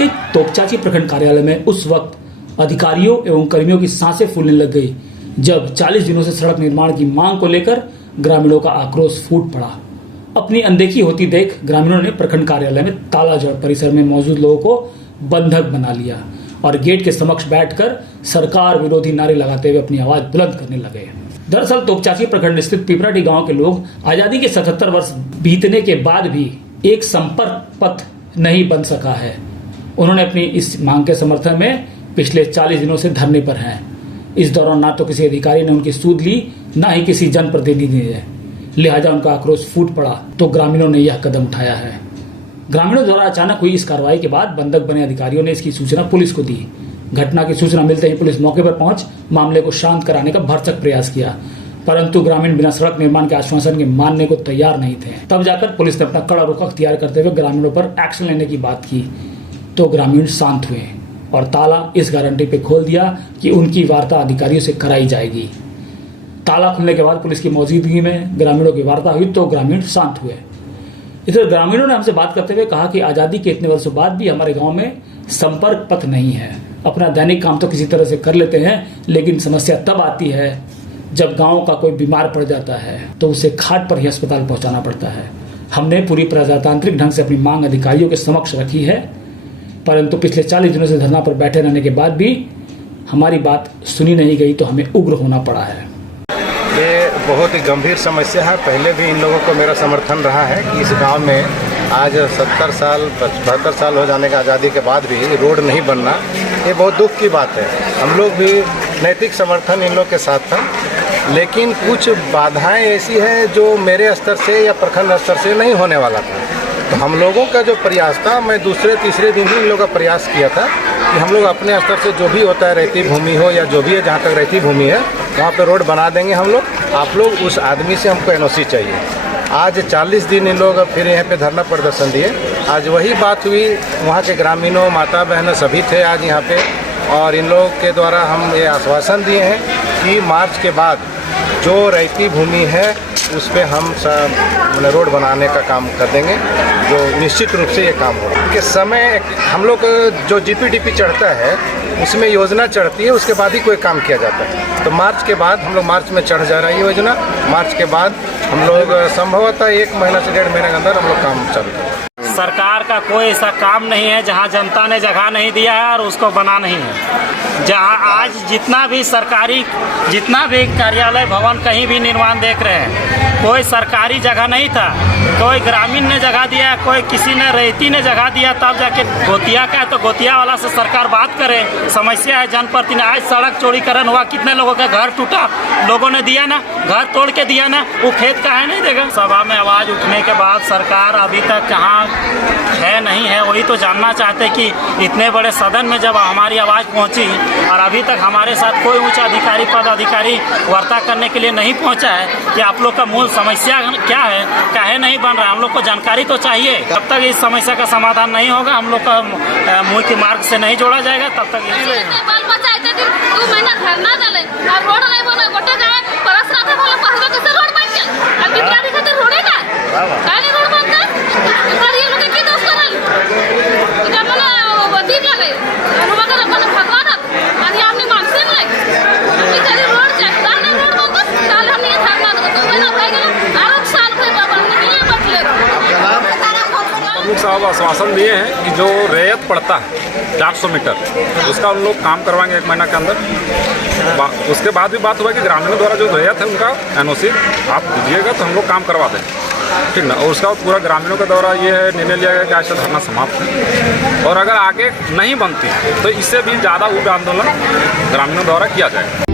के तोपचांची प्रखंड कार्यालय में उस वक्त अधिकारियों एवं कर्मियों की सांसें फूलने लग गई जब 40 दिनों से सड़क निर्माण की मांग को लेकर ग्रामीणों का आक्रोश फूट पड़ा। अपनी अनदेखी होती देख ग्रामीणों ने प्रखंड कार्यालय में ताला जोड़ परिसर में मौजूद लोगों को बंधक बना लिया और गेट के समक्ष बैठकर सरकार विरोधी नारे लगाते हुए अपनी आवाज बुलंद करने लगे। दरअसल तोपचांची प्रखंड स्थित पिपराटी गांव के लोग आजादी के 77 वर्ष बीतने के बाद भी एक संपर्क पथ नहीं बन सका है। उन्होंने अपनी इस मांग के समर्थन में पिछले 40 दिनों से धरने पर हैं। इस दौरान ना तो किसी अधिकारी ने उनकी सूद ली, ना ही किसी जनप्रतिनिधि ने, लिहाजा उनका आक्रोश फूट पड़ा तो ग्रामीणों ने यह कदम उठाया है। ग्रामीणों द्वारा अचानक हुई इस कार्रवाई के बाद बंधक बने अधिकारियों ने इसकी सूचना पुलिस को दी। घटना की सूचना मिलते ही पुलिस मौके पर पहुंच मामले को शांत कराने का भरसक प्रयास किया, परंतु ग्रामीण बिना सड़क निर्माण के आश्वासन के मानने को तैयार नहीं थे। तब जाकर पुलिस ने अपना कड़ा रुख अख्तियार करते हुए ग्रामीणों पर एक्शन लेने की बात की तो ग्रामीण शांत हुए और ताला इस गारंटी पे खोल दिया कि उनकी वार्ता अधिकारियों से कराई जाएगी। ताला खुलने के बाद पुलिस की मौजूदगी में ग्रामीणों की वार्ता हुई तो ग्रामीण शांत हुए। इधर ग्रामीणों ने हमसे बात करते हुए कहा कि आजादी के इतने वर्षों बाद भी हमारे गांव में संपर्क पथ नहीं है। अपना दैनिक काम तो किसी तरह से कर लेते हैं, लेकिन समस्या तब आती है जब गांव का कोई बीमार पड़ जाता है तो उसे खाट पर ही अस्पताल पहुंचाना पड़ता है। हमने पूरी प्रजातांत्रिक ढंग से अपनी मांग अधिकारियों के समक्ष रखी है, परंतु पिछले 40 दिनों से धरना पर बैठे रहने के बाद भी हमारी बात सुनी नहीं गई तो हमें उग्र होना पड़ा है। ये बहुत ही गंभीर समस्या है। पहले भी इन लोगों को मेरा समर्थन रहा है कि इस गांव में आज 70 साल 72 साल हो जाने का आज़ादी के बाद भी रोड नहीं बनना, ये बहुत दुख की बात है। हम लोग भी नैतिक समर्थन इन लोग के साथ था, लेकिन कुछ बाधाएं ऐसी हैं जो मेरे स्तर से या प्रखंड स्तर से नहीं होने वाला था। तो हम लोगों का जो प्रयास था, मैं दूसरे तीसरे दिन ही इन लोगों का प्रयास किया था कि हम लोग अपने स्तर से जो भी होता है, रहती भूमि हो या जो भी है, जहाँ तक रहती भूमि है वहाँ पे रोड बना देंगे हम लोग। आप लोग उस आदमी से हमको एनओसी चाहिए। आज 40 दिन इन लोग फिर यहाँ पे धरना प्रदर्शन दिए। आज वही बात हुई, वहाँ के ग्रामीणों, माता बहनों सभी थे आज यहाँ पे, और इन लोगों के द्वारा हम ये आश्वासन दिए हैं कि मार्च के बाद जो रहती भूमि है उस पर हम सब रोड बनाने का काम कर देंगे, जो निश्चित रूप से ये काम होगा। के समय हम लोग जो जीपीडीपी चढ़ता है उसमें योजना चढ़ती है, उसके बाद ही कोई काम किया जाता है। तो मार्च के बाद हम लोग, मार्च में चढ़ जा रहा है योजना, मार्च के बाद हम लोग संभवतः 1 महीना से 1.5 महीने के अंदर हम लोग काम चालू करेंगे। सरकार का कोई ऐसा काम नहीं है जहां जनता ने जगह नहीं दिया है और उसको बना नहीं है। जहां आज जितना भी कार्यालय भवन कहीं भी निर्माण देख रहे हैं, कोई सरकारी जगह नहीं था, कोई ग्रामीण ने जगह दिया, कोई किसी ने रेती ने जगह दिया, तब जाके गोतिया का है तो गोतिया वाला से सरकार बात करे। समस्या है जनप्रतिनिधि। आज सड़क चौड़ीकरण हुआ, कितने लोगों का घर टूटा, लोगों ने दिया ना, घर तोड़ के दिया ना, वो खेत का है नहीं देगा। सभा में आवाज उठने के बाद सरकार अभी तक कहाँ है नहीं है, वही तो जानना चाहते कि इतने बड़े सदन में जब हमारी आवाज़ पहुंची और अभी तक हमारे साथ कोई उच्च अधिकारी पदाधिकारी वार्ता करने के लिए नहीं पहुंचा है कि आप लोग का मूल समस्या क्या है, काहे नहीं बन रहा है, हम लोग को जानकारी तो चाहिए। जब तक इस समस्या का समाधान नहीं होगा, हम लोग का मुख्य मार्ग से नहीं जोड़ा जाएगा, तब तक साहब आश्वासन दिए हैं कि जो रेत पड़ता है 400 मीटर, उसका उन लोग काम करवाएंगे 1 महीना के अंदर। उसके बाद भी बात हुआ कि ग्रामीणों द्वारा जो रेत है उनका एनओसी आप दीजिएगा तो हम लोग काम करवा दें, ठीक ना। और उसका पूरा ग्रामीणों के द्वारा ये है निर्णय लिया गया कि आज से धरना समाप्त है, और अगर आगे नहीं बनती तो इससे भी ज़्यादा उग्र आंदोलन ग्रामीणों द्वारा किया जाएगा।